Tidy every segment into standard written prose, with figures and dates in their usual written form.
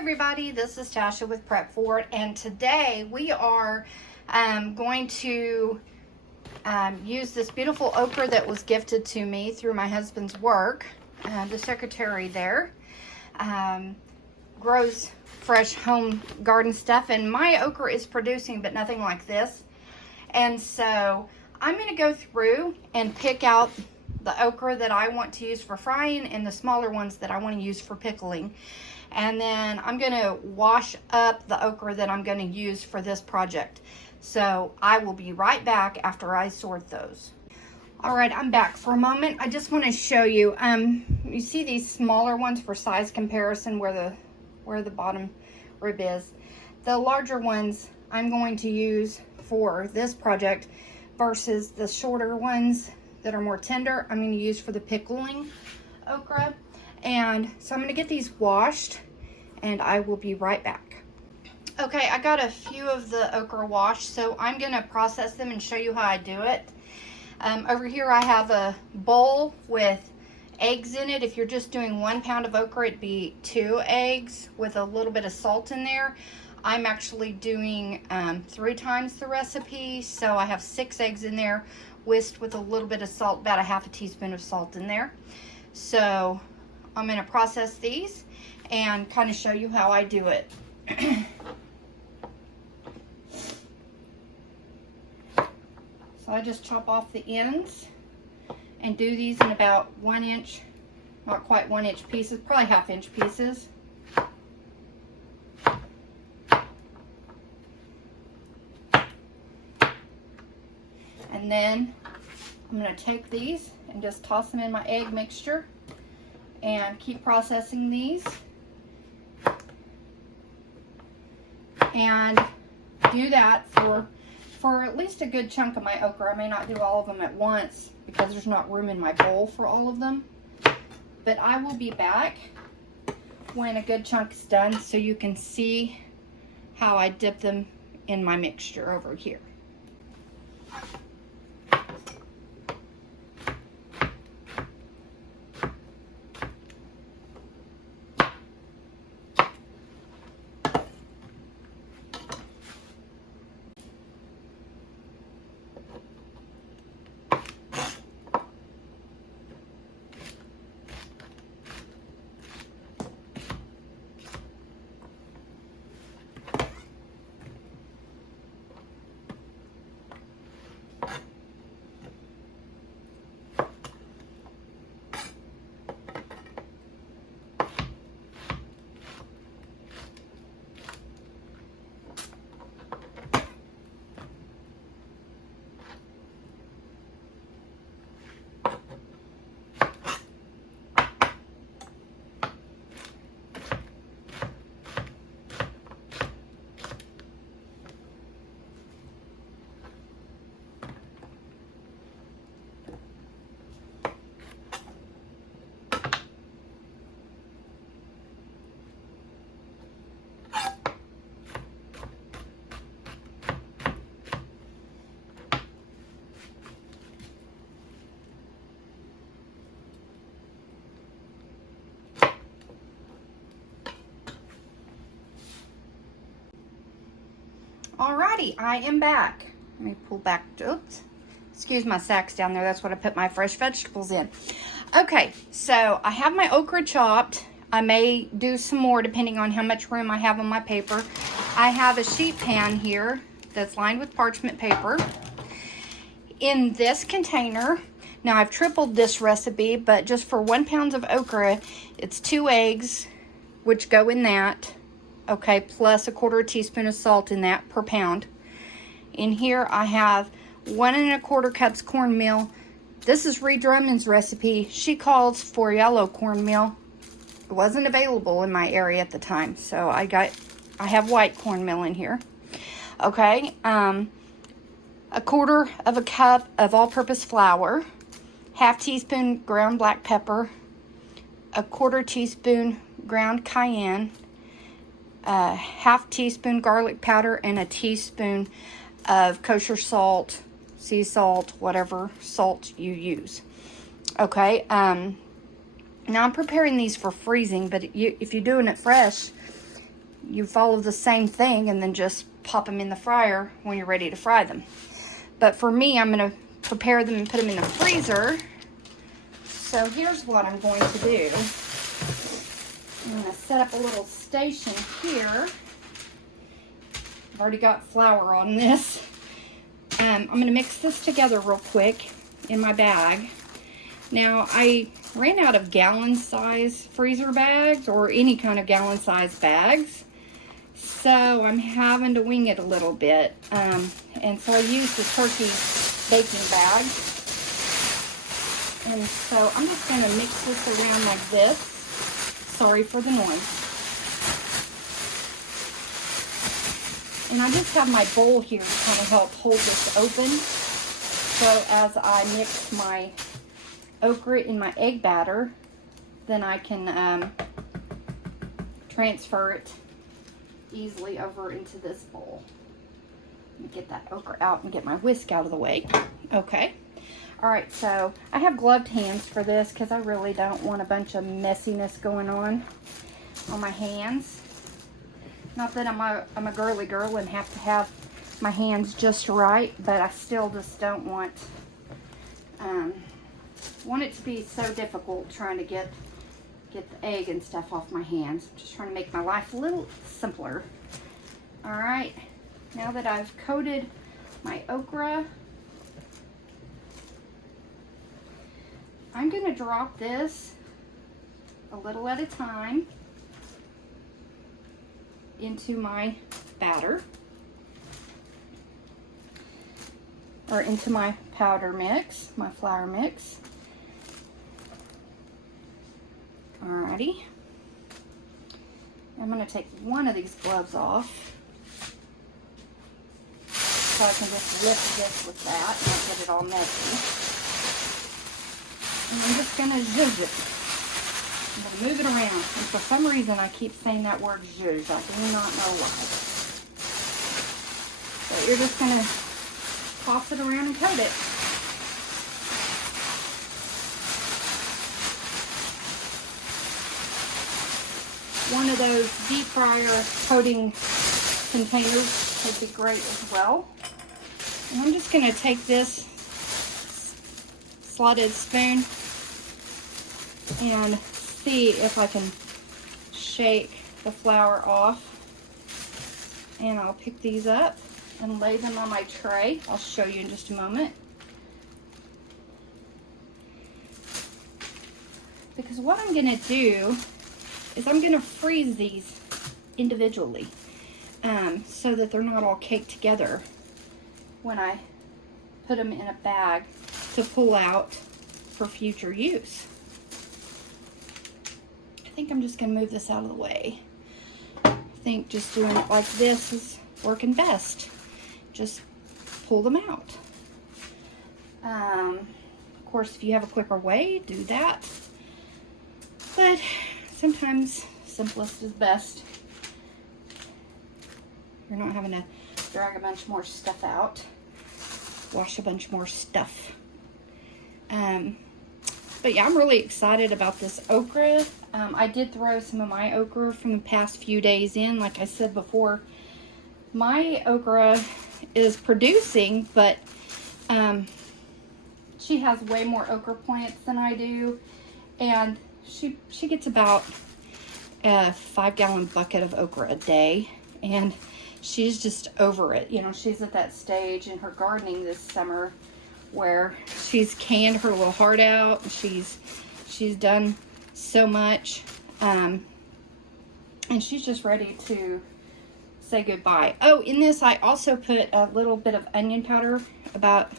everybody, this is Tasha with Prep For It, and today we are going to use this beautiful okra that was gifted to me through my husband's work. The secretary there grows fresh home garden stuff, and my okra is producing, but nothing like this. And so I'm going to go through and pick out the okra that I want to use for frying and the smaller ones that I want to use for pickling. And then I'm going to wash up the okra that I'm going to use for this project. So I will be right back after I sort those. All right, I'm back for a moment. I just want to show you, you see these smaller ones for size comparison where the bottom rib is. The larger ones I'm going to use for this project versus the shorter ones that are more tender, I'm going to use for the pickling okra. And so I'm going to get these washed, and I will be right back. Okay, I got a few of the okra washed, so I'm going to process them and show you how I do it. Over here I have a bowl with eggs in it. If you're just doing 1 pound of okra, it'd be 2 eggs with a little bit of salt in there. I'm actually doing 3 times the recipe, so I have 6 eggs in there, whisked with a little bit of salt, about a ½ teaspoon of salt in there. So I'm going to process these and kind of show you how I do it. So I just chop off the ends and do these in about 1 inch, not quite 1 inch pieces, probably ½ inch pieces. And then I'm going to take these and just toss them in my egg mixture and keep processing these. And do that for at least a good chunk of my okra. I may not do all of them at once because there's not room in my bowl for all of them. But I will be back when a good chunk is done so you can see how I dip them in my mixture over here. Alrighty, I am back. Let me pull back. Oops. Excuse my sacks down there. That's what I put my fresh vegetables in. Okay, so I have my okra chopped. I may do some more depending on how much room I have on my paper. I have a sheet pan here that's lined with parchment paper. In this container, now I've tripled this recipe, but just for 1 pound of okra, it's 2 eggs, which go in that. Okay, plus a ¼ teaspoon of salt in that per pound. In here I have 1 1/4 cups cornmeal. This is Ree Drummond's recipe. She calls for yellow cornmeal. It wasn't available in my area at the time, so I have white cornmeal in here. Okay, a ¼ cup of all-purpose flour, ½ teaspoon ground black pepper, a ¼ teaspoon ground cayenne, a ½ teaspoon garlic powder, and a teaspoon of kosher salt, sea salt, whatever salt you use. Okay, now I'm preparing these for freezing, but if you're doing it fresh, you follow the same thing and then just pop them in the fryer when you're ready to fry them. But for me, I'm going to prepare them and put them in the freezer. So here's what I'm going to do. I'm going to set up a little station here. I've already got flour on this. I'm going to mix this together real quick in my bag. Now, I ran out of gallon size freezer bags or any kind of gallon size bags. So I'm having to wing it a little bit. And so I used the turkey baking bag. And so I'm just going to mix this around like this. Sorry for the noise. And I just have my bowl here to kind of help hold this open. So as I mix my okra in my egg batter, then I can transfer it easily over into this bowl. Let me get that okra out and get my whisk out of the way. Okay. All right, so I have gloved hands for this because I really don't want a bunch of messiness going on my hands. Not that I'm a girly girl and have to have my hands just right, but I still just don't want it to be so difficult trying to get the egg and stuff off my hands. I'm just trying to make my life a little simpler. All right, now that I've coated my okra, I'm going to drop this a little at a time into my batter, or into my powder mix, my flour mix. Alrighty. I'm going to take one of these gloves off so I can just lift this with that and not get it all messy. And I'm just going to zhuzh it. I'm going to move it around. And for some reason, I keep saying that word zhuzh. I do not know why. So you're just going to toss it around and coat it. One of those deep fryer coating containers would be great as well. And I'm just going to take this slotted spoon and see if I can shake the flour off. And I'll pick these up and lay them on my tray. I'll show you in just a moment. Because what I'm going to do is I'm going to freeze these individually so that they're not all caked together when I put them in a bag to pull out for future use. I think I'm just going to move this out of the way. I think just doing it like this is working best. Just pull them out. Of course, if you have a quicker way, do that. But sometimes simplest is best. You're not having to drag a bunch more stuff out. Wash a bunch more stuff. But yeah, I'm really excited about this okra. I did throw some of my okra from the past few days in. Like I said before, my okra is producing, but she has way more okra plants than I do. And she gets about a 5-gallon bucket of okra a day. And she's just over it. You know, she's at that stage in her gardening this summer where she's canned her little heart out. She's done so much, and she's just ready to say goodbye. Oh, in this I also put a little bit of onion powder, about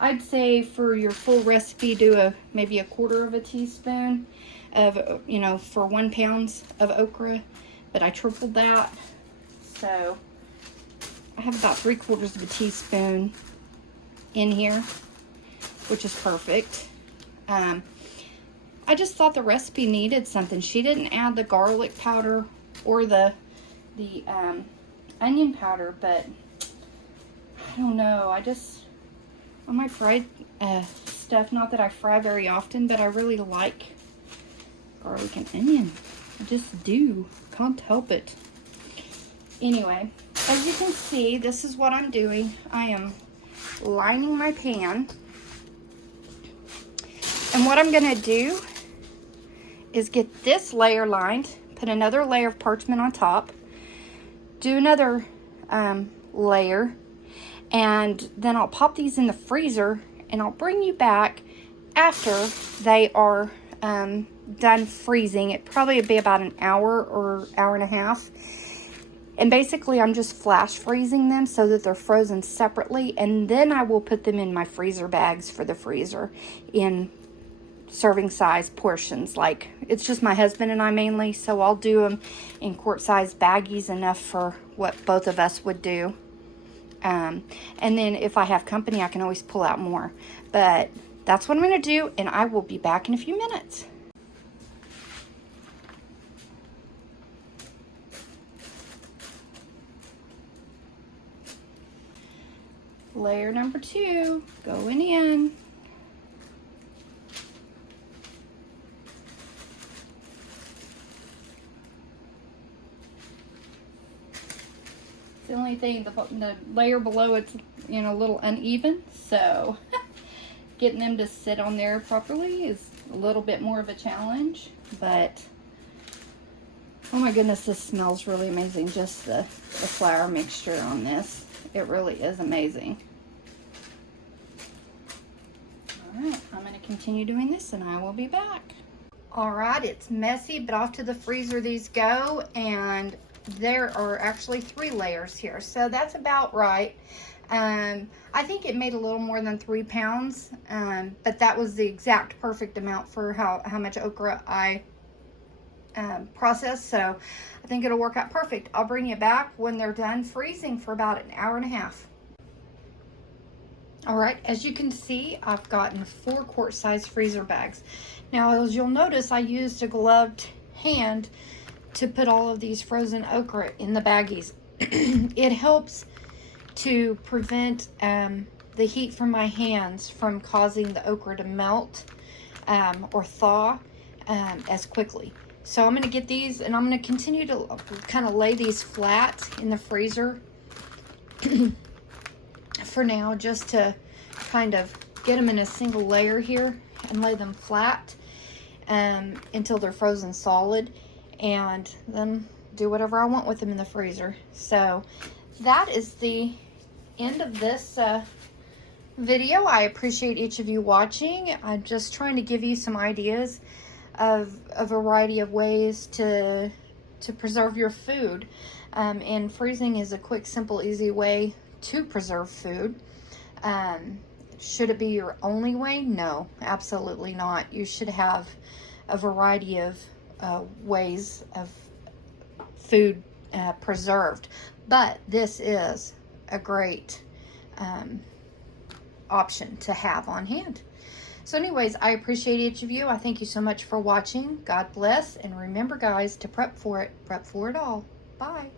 I'd say for your full recipe do maybe a 1/4 teaspoon of, you know, for 1 pound of okra, but I tripled that, so I have about 3/4 teaspoon in here, which is perfect. I just thought the recipe needed something. She didn't add the garlic powder or the onion powder, but I don't know. On my fried stuff, not that I fry very often, but I really like garlic and onion. I just do. Can't help it. Anyway, as you can see, this is what I'm doing. I am lining my pan. And what I'm going to do is get this layer lined, put another layer of parchment on top, do another layer, and then I'll pop these in the freezer, and I'll bring you back after they are done freezing. It probably would be about an hour or hour and a half. And basically I'm just flash freezing them so that they're frozen separately, and then I will put them in my freezer bags for the freezer in serving size portions. Like, it's just my husband and I mainly, so I'll do them in quart size baggies, enough for what both of us would do. And then if I have company, I can always pull out more. But that's what I'm going to do, and I will be back in a few minutes. Layer number 2 going in. The only thing, the layer below, it's, you know, a little uneven, so getting them to sit on there properly is a little bit more of a challenge. But oh my goodness, this smells really amazing. Just the flour mixture on this, it really is amazing. All right, I'm going to continue doing this, and I will be back. All right, it's messy, but off to the freezer these go, and there are actually 3 layers here, so that's about right. I think it made a little more than 3 pounds, but that was the exact perfect amount for how much okra I processed, so I think it'll work out perfect. I'll bring you back when they're done freezing for about an hour and a half. All right, as you can see, I've gotten 4 quart size freezer bags. Now, as you'll notice, I used a gloved hand to put all of these frozen okra in the baggies. It helps to prevent the heat from my hands from causing the okra to melt or thaw as quickly. So I'm going to get these, and I'm going to continue to kind of lay these flat in the freezer for now, just to kind of get them in a single layer here and lay them flat until they're frozen solid, and then do whatever I want with them in the freezer. So that is the end of this video. I appreciate each of you watching. I'm just trying to give you some ideas of a variety of ways to preserve your food, and freezing is a quick, simple, easy way to preserve food. Should it be your only way? No, absolutely not. You should have a variety of ways of food preserved, but this is a great option to have on hand. So anyways, I appreciate each of you. I thank you so much for watching. God bless, and remember, guys, to prep for it all. Bye.